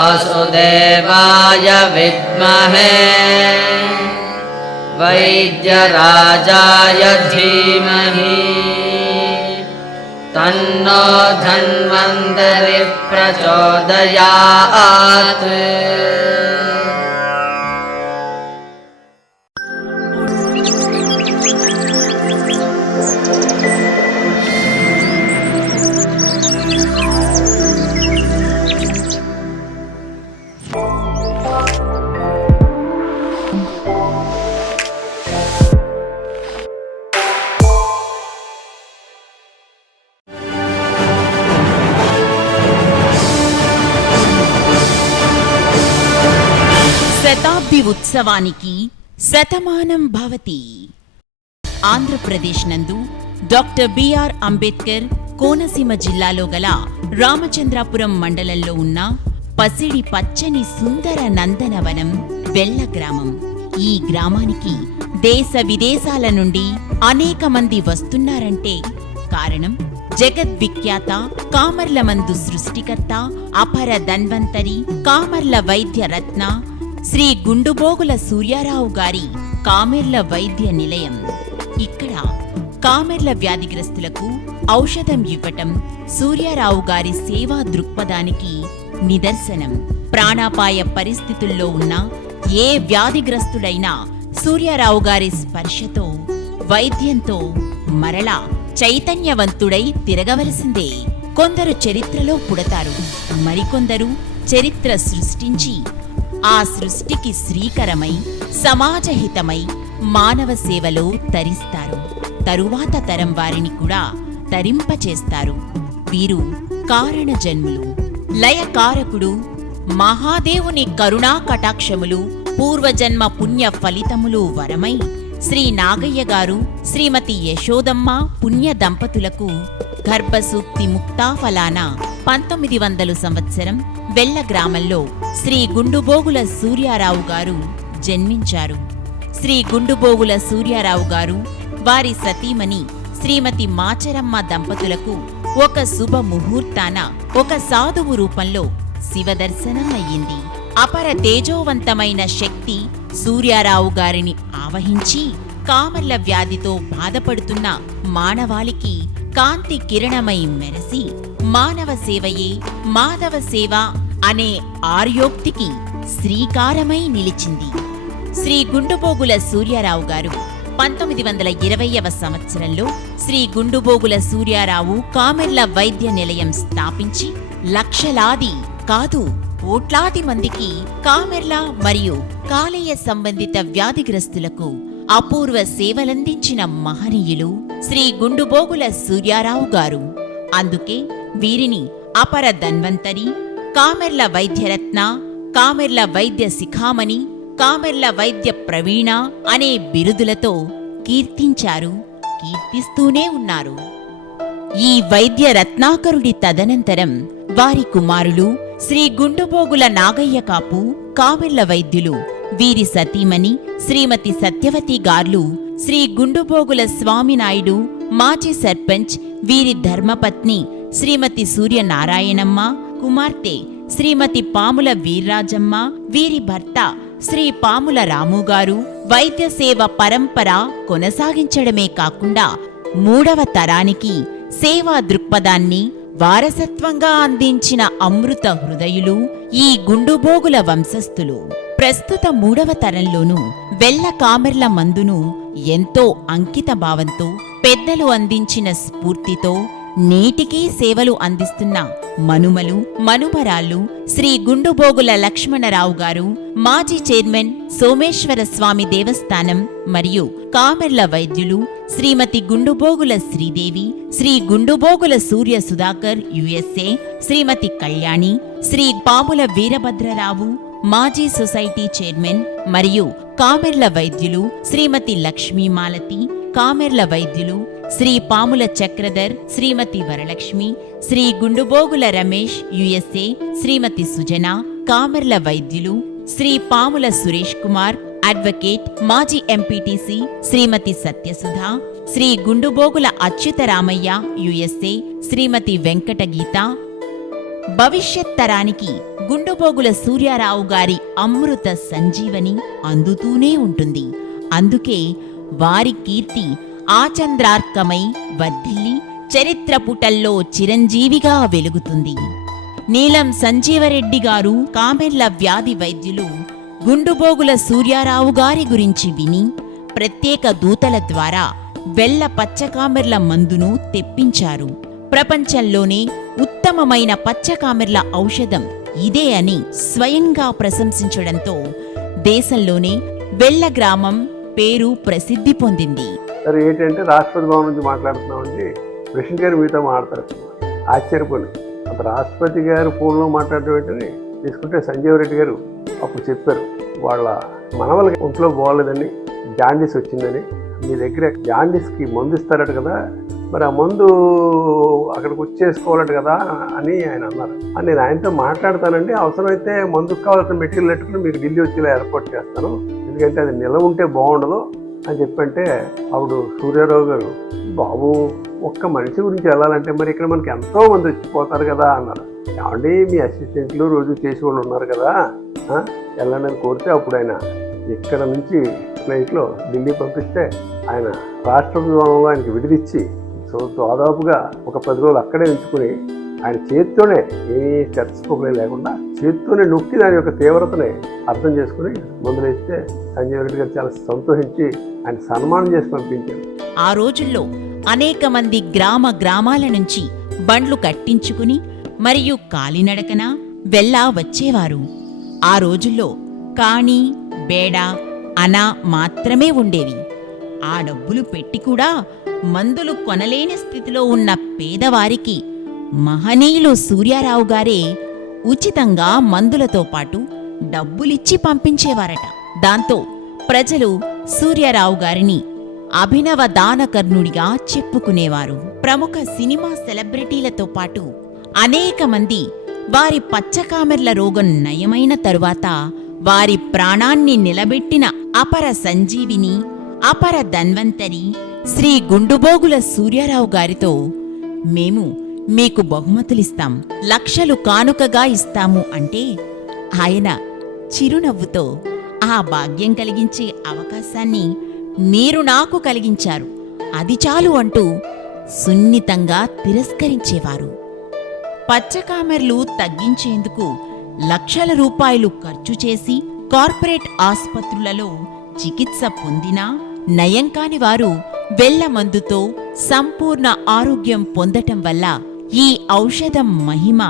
वासुदेवाय विद्महे वैद्यराजाय धीमहि तन्नो धन्वन्तरिः प्रचोदयात्। శతాబ్ది ఉత్సవానికి శతమానం భవతి. ఆంధ్రప్రదేశ్ నందు డాక్టర్ బిఆర్ అంబేద్కర్ కోనసీమ జిల్లాలో గల రామచంద్రాపురం మండలంలో ఉన్న పసిడి పచ్చని సుందర నందనవనం వెల్ల గ్రామం. ఈ గ్రామానికి దేశ విదేశాల నుండి అనేక మంది వస్తున్నారంటే కారణం జగద్విఖ్యాత కామర్లమందు సృష్టికర్త అపర ధన్వంతరి కామర్ల వైద్య రత్న శ్రీ గుండుబోగుల సూర్యారావు గారి కామెర్ల వైద్య నిలయం. ఇక్కడ కామెర్ల వ్యాధిగ్రస్తులకు ఔషధం ఇవ్వటం సూర్యారావు గారి సేవా దృక్పథానికి నిదర్శనం. ప్రాణాపాయ పరిస్థితుల్లో ఉన్న ఏ వ్యాధిగ్రస్తుడైనా సూర్యారావు గారి స్పర్శతో వైద్యంతో మరలా చైతన్యవంతుడై తిరగవలసిందే. కొందరు చరిత్రలో పుడతారు, మరికొందరు చరిత్ర సృష్టించి ఆ సృష్టికి శ్రీకరమై సమాజహితమై మానవ సేవలో తరిస్తారు. తరువాత తరం వారిని కూడా తరింపచేస్తారు. వీరు కారణ జన్ములు. లయకారకుడు మహాదేవుని కరుణా కటాక్షములు పూర్వజన్మ పుణ్య ఫలితములు వరమై శ్రీ నాగయ్య గారు శ్రీమతి యశోదమ్మ పుణ్య దంపతులకు గర్భసూక్తి ముక్తాఫలాన 1900 సంవత్సరం వెల్ల గ్రామంలో శ్రీ గుండుబోగుల సూర్యారావు గారు జన్మించారు. శ్రీ గుండుబోగుల సూర్యారావు గారు వారి సతీమణి శ్రీమతి మాచరమ్మ దంపతులకు ఒక శుభ ముహూర్తాన ఒక సాధువు రూపంలో శివదర్శనం అయ్యింది. అపర తేజోవంతమైన శక్తి సూర్యారావు గారిని ఆవహించి కామర్ల వ్యాధితో బాధపడుతున్న మానవాళికి కాంతి కిరణమై మెరసి మానవ సేవయే మాధవ సేవ అనే ఆర్యోక్తికి శ్రీకారమై నిలిచింది. శ్రీ గుండుబోగుల సూర్యారావు గారు 1920వ సంవత్సరంలో శ్రీ గుండుబోగుల సూర్యారావు కామెర్ల వైద్య నిలయం స్థాపించి లక్షలాది కాదు కోట్లాది మందికి కామెర్ల మరియు కాలేయ సంబంధిత వ్యాధిగ్రస్తులకు అపూర్వ సేవలందించిన మహనీయులు శ్రీ గుండుబోగుల సూర్యారావు గారు. అందుకే వీరిని అపర ధన్వంతరి, కామెర్ల వైద్యరత్న, కామెర్ల వైద్య శిఖామణి, కామెర్ల వైద్య ప్రవీణ అనే బిరుదులతో కీర్తించారు, కీర్తిస్తూనే ఉన్నారు. ఈ వైద్య రత్నాకరుడి తదనంతరం వారి కుమారులు శ్రీ గుండుబోగుల నాగయ్య కాపు కామెర్ల వైద్యులు, వీరి సతీమణి శ్రీమతి సత్యవతి గార్లు, శ్రీ గుండుబోగుల స్వామినాయుడు మాజీ సర్పంచ్, వీరి ధర్మపత్ని శ్రీమతి సూర్యనారాయణమ్మ, కుమార్తె శ్రీమతి పాముల వీర్రాజమ్మ, వీరి భర్త శ్రీ పాముల రాముగారు వైద్య సేవ పరంపర కొనసాగించడమే కాకుండా 3వ తరానికి సేవా దృక్పథాన్ని వారసత్వంగా అందించిన అమృత హృదయులు ఈ గుండుబోగుల వంశస్థులు. ప్రస్తుత 3వ తరంలోనూ వెల్ల కామెర్ల మందును ఎంతో అంకిత భావంతో పెద్దలు అందించిన స్ఫూర్తితో నేటికీ సేవలు అందిస్తున్న మనుమలు మనుమరాళ్ళు శ్రీ గుండుబోగుల లక్ష్మణరావు గారు, మాజీ చైర్మన్ సోమేశ్వర స్వామి దేవస్థానం మరియు కామెర్ల వైద్యులు శ్రీమతి గుండుబోగుల శ్రీదేవి, శ్రీ గుండుబోగుల సూర్య సుధాకర్ USA, శ్రీమతి కళ్యాణి, శ్రీ పాముల వీరభద్రరావు మాజీ సొసైటీ చైర్మన్ మరియు కామెర్ల వైద్యులు శ్రీమతి లక్ష్మీమాలతి, కామెర్ల వైద్యులు శ్రీ పాముల చక్రధర్, శ్రీమతి వరలక్ష్మి, శ్రీ గుండుబోగుల రమేష్ USA, శ్రీమతి సుజన, కామెర్ల వైద్యులు శ్రీ పాముల సురేష్ కుమార్ అడ్వకేట్, మాజీ ఎంపీటీసీ శ్రీమతి సత్యసుధ, శ్రీ గుండుబోగుల అచ్యుతరామయ్య USA, శ్రీమతి వెంకటగీత, భవిష్యత్ తరానికి గుండుబోగుల సూర్యారావు గారి అమృత సంజీవని అందుతూనే ఉంటుంది. అందుకే వారి కీర్తి ఆచంద్రార్కమై వర్ధిల్లి చరిత్ర పుటల్లో చిరంజీవిగా వెలుగుతుంది. నీలం సంజీవరెడ్డి గారు కామెర్ల వ్యాధి వైద్యులు గుండుబోగుల సూర్యారావు గారి గురించి విని ప్రత్యేక దూతల ద్వారా వెల్ల పచ్చకామెర్ల మందును తెప్పించారు. ప్రపంచంలోనే ఉత్తమమైన పచ్చకామెర్ల ఔషధం ఇదే అని స్వయంగా ప్రశంసించడంతో దేశంలోనే వెల్ల గ్రామం పేరు ప్రసిద్ధి పొందింది. సరే, ఏంటంటే రాష్ట్రపతి భవన్ నుంచి మాట్లాడుతున్నామండి, ప్రెసిడెంట్ గారు మీతో మాట్లాడతారు. ఆశ్చర్యపోయి అంత రాష్ట్రపతి గారు ఫోన్లో మాట్లాడటం ఏంటని తీసుకుంటే సంజీవ్ రెడ్డి గారు అప్పుడు చెప్పారు, వాళ్ళ మనవలకి ఒంట్లో బాగోలేదని, జాండీస్ వచ్చిందని, మీ దగ్గర జాండీస్కి మందు ఇస్తారట కదా, మరి ఆ మందు అక్కడికి వచ్చేసుకోవాలట కదా అని ఆయన అన్నారు. నేను ఆయనతో మాట్లాడతానండి, అవసరమైతే మందుకు కావాల్సిన మెటీరియల్ పెట్టుకుని మీకు ఢిల్లీ వచ్చేలా ఏర్పాటు చేస్తాను, ఎందుకంటే అది నిల్వ ఉంటే బాగుండదు అని చెప్పంటే అప్పుడు సూర్యారావు గారు, బాబు ఒక్క మనిషి గురించి వెళ్ళాలంటే మరి ఇక్కడ మనకి ఎంతో మంది వచ్చిపోతారు కదా అన్నారు. ఏమండి, మీ అసిస్టెంట్లు రోజు చేసి వాళ్ళు ఉన్నారు కదా, వెళ్ళండి అని కోరితే అప్పుడు ఆయన ఇక్కడ నుంచి ఫ్లైట్లో ఢిల్లీ పంపిస్తే ఆయన రాష్ట్రపతి భవనంలో ఆయనకి విడిదిచ్చి దాదాపుగా ఒక 10 రోజులు అక్కడే ఉంచుకుని ఆయన చేత్తోనే ఏమీ స్టెథోస్కోప్లే లేకుండా చేత్తోనే నొక్కి దాని యొక్క తీవ్రతని అర్థం చేసుకుని మందులు ఇస్తే సంజీవ్ రెడ్డి గారు చాలా సంతోషించి ఆయన సన్మానం చేసి పంపించారు. ఆ రోజుల్లో అనేక మంది గ్రామాల నుంచి బండ్లు కట్టించుకుని మరియు కాలినడకన వెళ్ళా వచ్చేవారు. ఆ రోజుల్లో కాణి, బేడ, అనా మాత్రమే ఉండేవి. ఆ డబ్బులు పెట్టి కూడా మందులు కొనలేని స్థితిలో ఉన్న పేదవారికి మహనీయులు సూర్యారావు గారే ఉచితంగా మందులతో పాటు డబ్బులిచ్చి పంపించేవారట. దాంతో ప్రజలు సూర్యారావు గారిని అభినవ దానకర్ణుడిగా చెప్పుకునేవారు. ప్రముఖ సినిమా సెలబ్రిటీలతో పాటు అనేక మంది వారి పచ్చకామెర్ల రోగం నయమైన తరువాత వారి ప్రాణాన్ని నిలబెట్టిన అపర సంజీవిని, అపర ధన్వంతరి శ్రీ గుండుబోగుల సూర్యారావు గారితో మేము మీకు బహుమతులిస్తాం, లక్షలు కానుకగా ఇస్తాము అంటే ఆయన చిరునవ్వుతో ఆ భాగ్యం కలిగించే అవకాశాన్ని మీరు నాకు కలిగించారు, అది చాలు అంటూ సున్నితంగా తిరస్కరించేవారు. పచ్చకామెర్లు తగ్గించేందుకు లక్షల రూపాయలు ఖర్చు చేసి కార్పొరేట్ ఆస్పత్రులలో చికిత్స పొందినా నయం కాని వారు వెల్ల మందుతో సంపూర్ణ ఆరోగ్యం పొందటం వల్ల ఈ ఔషధం మహిమ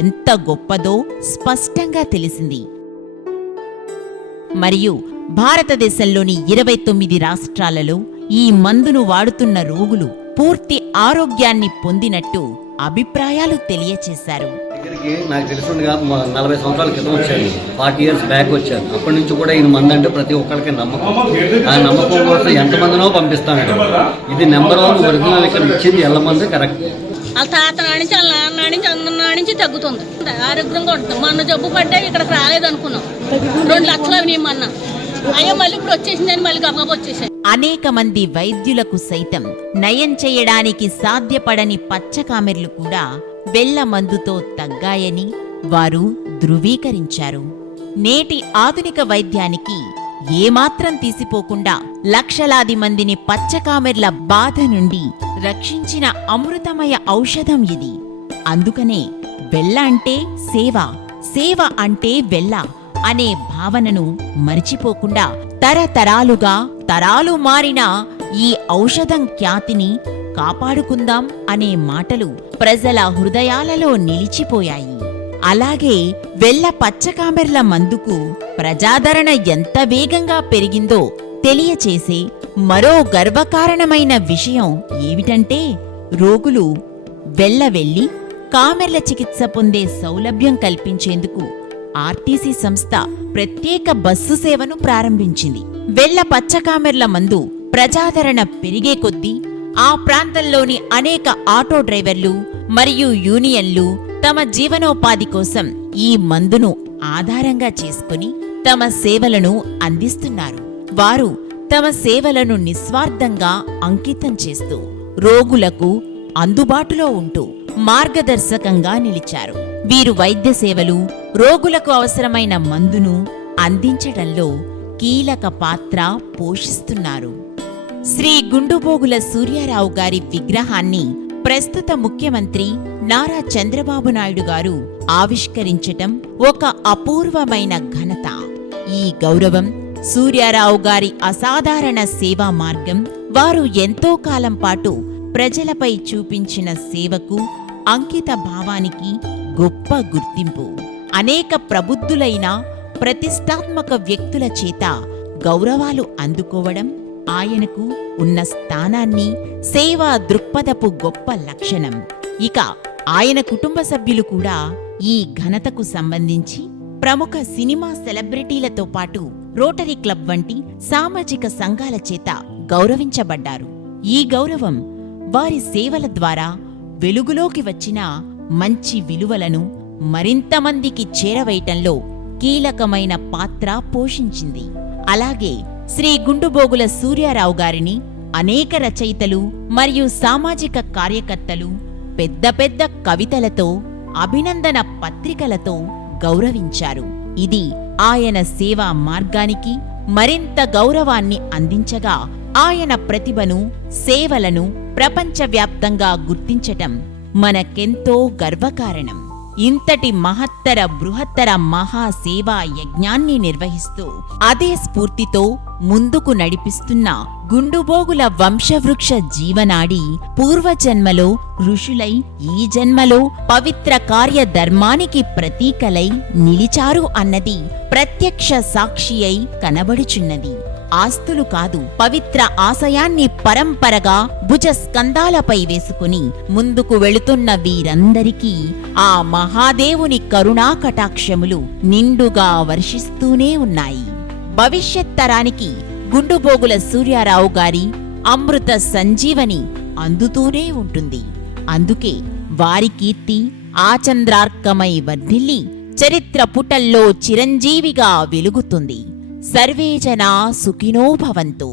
ఎంత గొప్పదో స్పష్టంగా తెలిసింది. మరియు భారతదేశంలోని 29 రాష్ట్రాలలో ఈ మందును వాడుతున్న రోగులు పూర్తి ఆరోగ్యాన్ని పొందినట్టు అభిప్రాయాలు తెలియచేశారు. దగ్గరికి నాకు తెలిసిందిగా 40 సంవత్సరాల క్రితం వచ్చాను, 40 ఇయర్స్ బ్యాక్ వచ్చాను. అప్పటి నుంచి కూడా ఈయన మంది అంటే ప్రతి ఒక్కరికి నమ్మకం. ఆ నమ్మకం కోసం ఎంతమందినో పంపిస్తాను. ఇది నెంబర్ 1 ఒరిజినల్. ఇక్కడ ఇచ్చింది ఎల్ల మంది కరెక్ట్. వాళ్ళ తాత నాడించి వాళ్ళ నాన్న నాడించి అందరి నాడించి తగ్గుతుంది, ఆరోగ్యంగా ఉంటుంది. మొన్న జబ్బు పడ్డా ఇక్కడికి రాలేదనుకున్నాం, 2 లక్షలు అవి మొన్న అయ్యో మళ్ళీ ఇప్పుడు వచ్చేసిందని మళ్ళీ గబగబ వచ్చేసాయి. అనేక మంది వైద్యులకు సైతం నయం చేయడానికి సాధ్యపడని పచ్చకామెర్లు కూడా వెల్ల మందుతో తగ్గాయని వారు ధృవీకరించారు. నేటి ఆధునిక వైద్యానికి ఏమాత్రం తీసిపోకుండా లక్షలాది మందిని పచ్చకామెర్ల బాధ నుండి రక్షించిన అమృతమయ ఔషధం ఇది. అందుకనే వెల్ల అంటే సేవ, సేవ అంటే వెల్ల అనే భావనను మరిచిపోకుండా తరతరాలుగా తరాలు మారిన ఈ ఔషధం ఖ్యాతిని కాపాడుకుందాం అనే మాటలు ప్రజల హృదయాలలో నిలిచిపోయాయి. అలాగే వెల్ల పచ్చకామెర్ల మందుకు ప్రజాదరణ ఎంత వేగంగా పెరిగిందో తెలియచేసే మరో గర్వకారణమైన విషయం ఏమిటంటే, రోగులు వెళ్లి కామెర్ల చికిత్స పొందే సౌలభ్యం కల్పించేందుకు ఆర్టీసీ సంస్థ ప్రత్యేక బస్సు సేవను ప్రారంభించింది. వెల్ల పచ్చకామెర్ల మందు ప్రజాదరణ పెరిగే కొద్దీ ఆ ప్రాంతంలోని అనేక ఆటో డ్రైవర్లు మరియు యూనియన్లు తమ జీవనోపాధి కోసం ఈ మందును ఆధారంగా చేసుకుని తమ సేవలను అందిస్తున్నారు. వారు తమ సేవలను నిస్వార్థంగా అంకితం చేస్తూ రోగులకు అందుబాటులో ఉంటూ మార్గదర్శకంగా నిలిచారు. వీరు వైద్య సేవలు, రోగులకు అవసరమైన మందును అందించడంలో కీలక పాత్ర పోషిస్తున్నారు. శ్రీ గుండుబోగుల సూర్యారావు గారి విగ్రహాన్ని ప్రస్తుత ముఖ్యమంత్రి నారా చంద్రబాబు నాయుడు గారు ఆవిష్కరించటం ఒక అపూర్వమైన ఘనత. ఈ గౌరవం సూర్యారావు గారి అసాధారణ సేవా మార్గం, వారు ఎంతో కాలం పాటు ప్రజలపై చూపించిన సేవకు, అంకిత భావానికి గొప్ప గుర్తింపు. అనేక ప్రబుద్ధులైన ప్రతిష్టాత్మక వ్యక్తుల చేత గౌరవాలు అందుకోవడం ఆయనకు ఉన్న స్థానాన్ని, సేవా దృక్పథపు గొప్ప లక్షణం. ఇక ఆయన కుటుంబ సభ్యులు కూడా ఈ ఘనతకు సంబంధించి ప్రముఖ సినిమా సెలబ్రిటీలతో పాటు రోటరీ క్లబ్ వంటి సామాజిక సంఘాల చేత గౌరవించబడ్డారు. ఈ గౌరవం వారి సేవల ద్వారా వెలుగులోకి వచ్చిన మంచి విలువలను మరింతమందికి చేరవేయటంలో కీలకమైన పాత్ర పోషించింది. అలాగే శ్రీ గుండుబోగుల సూర్యారావు గారిని అనేక రచయితలు మరియు సామాజిక కార్యకర్తలు పెద్ద పెద్ద కవితలతో, అభినందన పత్రికలతో గౌరవించారు. ఇది ఆయన సేవా మార్గానికి మరింత గౌరవాన్ని అందించగా, ఆయన ప్రతిభను, సేవలను ప్రపంచవ్యాప్తంగా గుర్తించటం మనకెంతో గర్వకారణం. ఇంతటి మహత్తర బృహత్తర మహాసేవా యజ్ఞాన్ని నిర్వహిస్తూ అదే స్ఫూర్తితో ముందుకు నడిపిస్తున్న గుండుబోగుల వంశవృక్ష జీవనాడి పూర్వజన్మలో ఋషులై ఈ జన్మలో పవిత్ర కార్యధర్మానికి ప్రతీకలై నిలిచారు అన్నది ప్రత్యక్ష సాక్షి అయి కనబడుచున్నది. ఆస్తులు కాదు, పవిత్ర ఆశయాన్ని పరంపరగా భుజస్కంధాలపై వేసుకుని ముందుకు వెళుతున్న వీరందరికీ ఆ మహాదేవుని కరుణా కటాక్షములు నిండుగా వర్షిస్తూనే ఉన్నాయి. భవిష్యత్ తరానికి గుండుబోగుల సూర్యారావు గారి అమృత సంజీవని అందుతూనే ఉంటుంది. అందుకే వారి కీర్తి ఆచంద్రార్కమై వర్ధిల్లి చరిత్ర పుటల్లో చిరంజీవిగా వెలుగుతుంది. సర్వే జనా సుఖినో భవంతు.